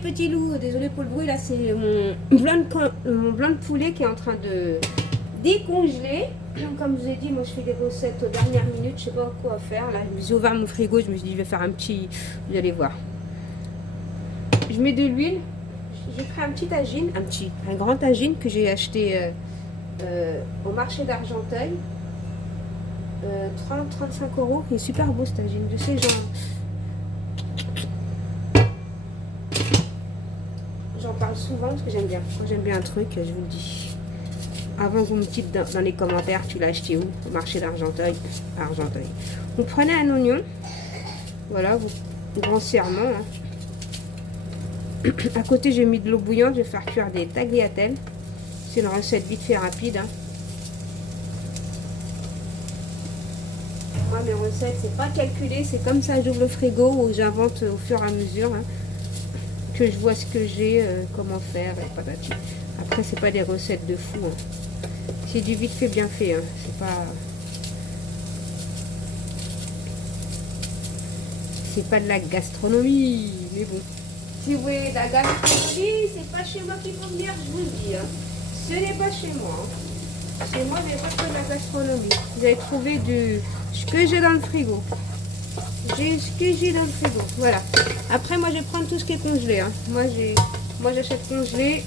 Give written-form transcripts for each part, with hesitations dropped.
petits loups, désolé pour le bruit, là c'est mon blanc de poulet qui est en train de décongeler. Comme je vous ai dit, moi je fais des recettes aux dernières minutes, je sais pas quoi faire. Là, j'ai ouvert mon frigo, je me suis dit je vais faire un petit, vous allez voir. Je mets de l'huile, j'ai pris un petit tagine, un grand tagine que j'ai acheté au marché d'Argenteuil. 30-35 €, il est super beau ce tagine, je sais genre... J'en parle souvent parce que j'aime bien. Quand j'aime bien un truc, je vous le dis. Avant que vous me dites dans les commentaires, tu l'as acheté où? Au marché d'Argenteuil. Argenteuil. Vous prenez un oignon. Voilà, vous grossièrement. Hein. À côté, j'ai mis de l'eau bouillante. Je vais faire cuire des tagliatelles. C'est une recette vite fait rapide. Hein. Moi, mes recettes, c'est pas calculé. C'est comme ça, j'ouvre le frigo ou j'invente au fur et à mesure. Hein. Que je vois ce que j'ai, comment faire, et patati. Après, c'est pas des recettes de fou. Hein. C'est du vite fait bien fait. Hein. C'est pas de la gastronomie. Mais bon. Si vous voulez de la gastronomie, c'est pas chez moi qu'il faut venir, je vous le dis. Hein. Ce n'est pas chez moi. Hein. Chez moi, j'ai pas que de la gastronomie. Vous allez trouver ce que j'ai dans le frigo. J'ai ce que j'ai dans le frigo. Voilà. Après, moi, je vais prendre tout ce qui est congelé. Hein. Moi, j'achète congelé.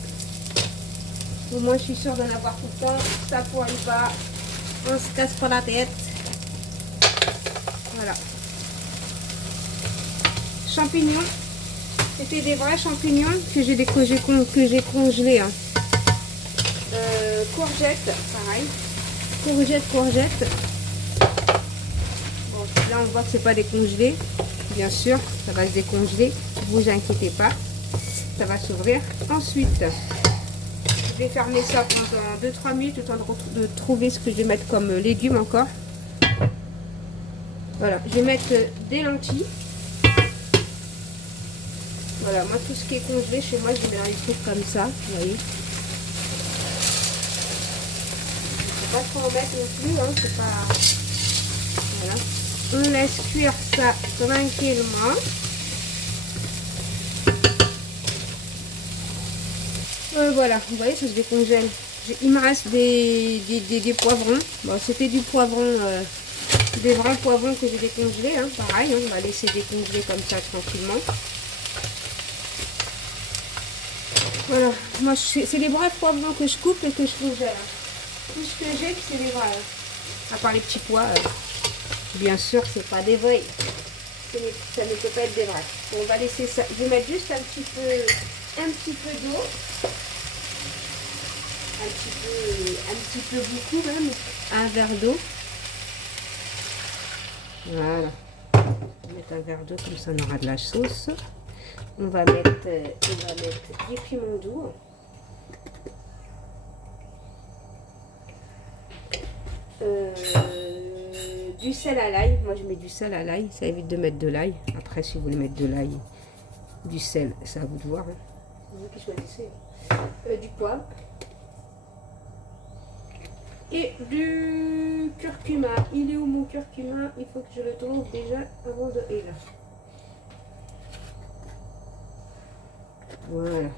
Au moins, je suis sûre d'en avoir tout le temps. Ça pourrit pas. On se casse pas la tête. Voilà. Champignons. C'était des vrais champignons que j'ai congelés. Hein. Courgettes, pareil. Courgettes. Bon, là, on voit que c'est pas décongelé. Bien sûr, ça va se décongeler. Ne vous inquiétez pas. Ça va s'ouvrir. Ensuite, je vais fermer ça pendant 2-3 minutes, le temps de trouver ce que je vais mettre comme légumes encore. Voilà, je vais mettre des lentilles. Voilà, moi tout ce qui est congelé chez moi, je le mets dans les trucs comme ça, vous voyez. Faut pas trop en mettre non plus, hein, c'est pas... Voilà. On laisse cuire ça tranquillement. Voilà, vous voyez, ça se décongèle. Il me reste des poivrons. Bon, c'était du poivron, des vrais poivrons que j'ai décongelés, hein, pareil. Hein, on va laisser décongeler comme ça tranquillement. Voilà, moi c'est les vrais poivrons que je coupe et que je congèle. Hein. Tout ce que j'ai, c'est les vrais. À part les petits pois, bien sûr, c'est pas des vrais. Ça ne peut pas être des vrais. On va laisser ça. Je vais mettre juste un petit peu d'eau. Un petit peu beaucoup même. Un verre d'eau. Voilà. On va mettre un verre d'eau, comme ça on aura de la sauce. On va mettre des piments doux. Du sel à l'ail. Moi je mets du sel à l'ail. Ça évite de mettre de l'ail. Après si vous voulez mettre de l'ail, du sel, c'est à vous de voir. Hein. C'est vous qui choisissez. Du poivre. Et du curcuma. Il est où mon curcuma? Il faut que je le trouve déjà avant de... Et là. Voilà.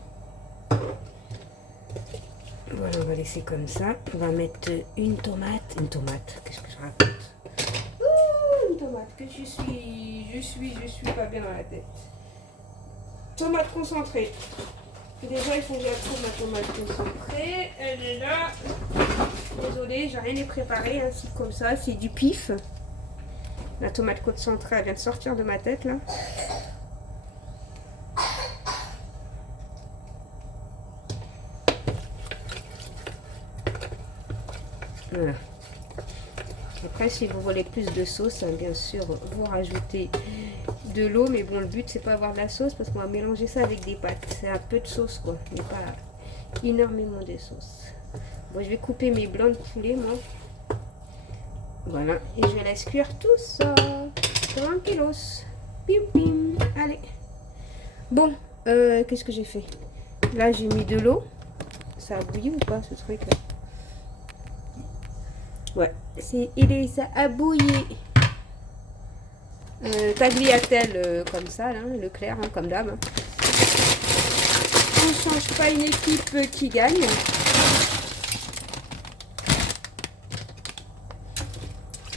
Voilà, on va laisser comme ça. On va mettre une tomate. Qu'est-ce que je raconte? Une tomate. Que je suis pas bien dans la tête. Tomate concentrée. Déjà, il faut que je la trouve ma tomate concentrée. Elle est là. Désolée, j'ai rien préparé ainsi comme ça. C'est du pif. La tomate concentrée, elle vient de sortir de ma tête là. Voilà. Après, si vous voulez plus de sauce, hein, bien sûr, vous rajoutez de l'eau. Mais bon, le but, c'est pas avoir de la sauce parce qu'on va mélanger ça avec des pâtes. C'est un peu de sauce, quoi. Mais pas énormément de sauce. Bon, je vais couper mes blancs de poulet, moi. Voilà. Et je laisse cuire tout ça. Tranquillos. Pim, pim. Allez. Bon, qu'est-ce que j'ai fait? Là, j'ai mis de l'eau. Ça a bouilli ou pas, ce truc-là? Ouais, ça a bouilli. Tagliatelle comme ça, là, le clair, hein, comme d'hab. Hein. n'arrange pas une équipe qui gagne.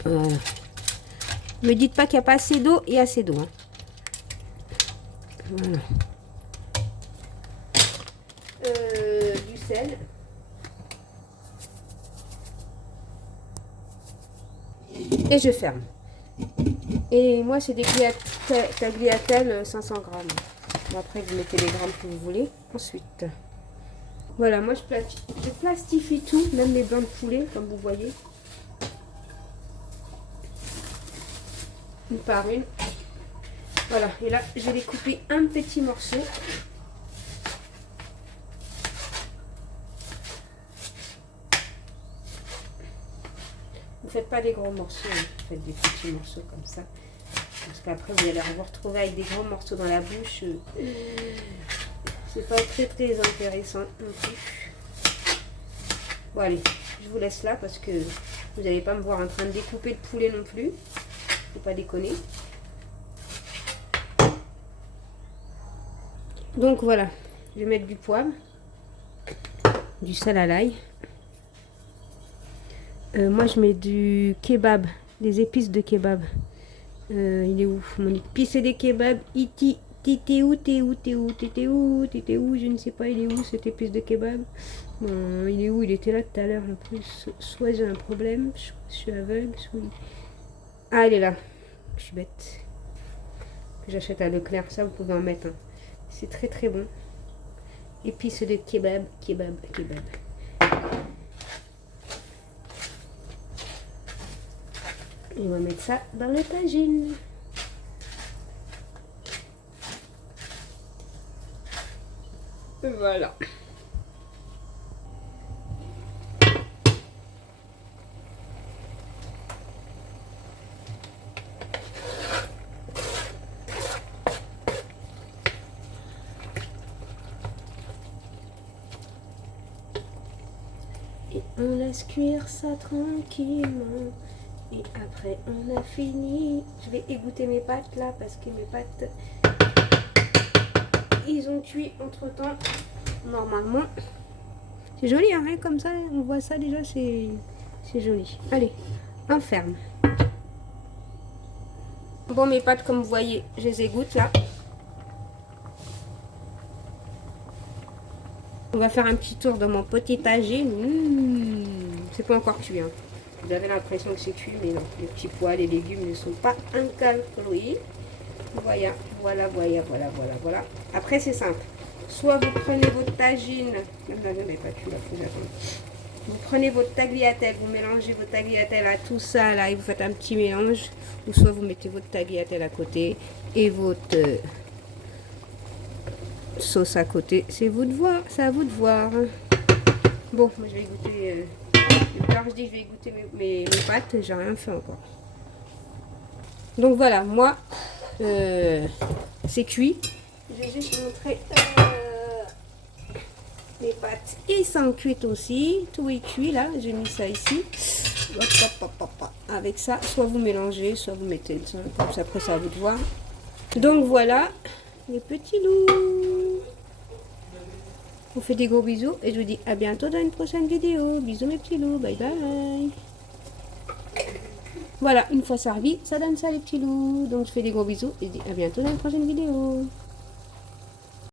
Voilà. Me dites pas qu'il n'y a pas assez d'eau, il y a assez d'eau. Hein. Voilà. Du sel. Et je ferme. Et moi, c'est des tagliatelles 500 grammes. Bon, après, vous mettez les grammes que vous voulez. Ensuite, voilà, moi, je plastifie tout, même les blancs de poulet, comme vous voyez. Une par une. Voilà, et là, je vais les couper un petit morceau. Vous faites pas des gros morceaux, hein. Vous faites des petits morceaux comme ça. Parce qu'après, vous allez vous retrouver avec des grands morceaux dans la bouche. C'est pas très intéressant non plus. Bon, allez, je vous laisse là parce que vous n'allez pas me voir en train de découper le poulet non plus. Faut pas déconner. Donc voilà, je vais mettre du poivre, du sel à l'ail. Moi je mets du kebab, des épices de kebab. Il est où mon épicé des kebabs? T'étais où, je ne sais pas, il est où cette épice de kebab? Bon, il est où? Il était là tout à l'heure en plus. Soit j'ai un problème, je suis aveugle, soit... Ah, il est là. Je suis bête. J'achète à Leclerc, ça vous pouvez en mettre. Hein. C'est très bon. Épices de kebab. Et on va mettre ça dans le tagine. Voilà. Et on laisse cuire ça tranquillement. Et après, on a fini. Je vais égoutter mes pâtes là parce que mes pâtes, ils ont cuit entre temps. Normalement, c'est joli, hein, comme ça, on voit ça déjà, c'est joli. Allez, on ferme. Bon, mes pâtes, comme vous voyez, je les égoutte là. On va faire un petit tour dans mon petit tagine. C'est pas encore cuit, hein. Vous avez l'impression que c'est cuit, mais non. Les petits pois, les légumes ne sont pas incalculés. Voilà. Après, c'est simple. Soit vous prenez votre tagine, même là, je n'ai pas cuit, là, faut que j'attende. Vous prenez votre tagliatelle, vous mélangez votre tagliatelle à tout ça, là, et vous faites un petit mélange. Ou soit vous mettez votre tagliatelle à côté et votre sauce à côté. C'est vous de voir, c'est à vous de voir. Bon, moi je vais goûter. Alors je dis je vais goûter mes pâtes, j'ai rien fait encore. Donc voilà, moi c'est cuit. Je vais juste montrer mes pâtes. Ils sont cuites aussi. Tout est cuit là. J'ai mis ça ici. Avec ça, soit vous mélangez, soit vous mettez le sang. Comme ça, après ça à vous de voir. Donc voilà les petits loups. Je vous fais des gros bisous et je vous dis à bientôt dans une prochaine vidéo. Bisous mes petits loups, bye bye. Voilà, une fois servi, ça donne ça les petits loups. Donc je fais des gros bisous et je dis à bientôt dans une prochaine vidéo.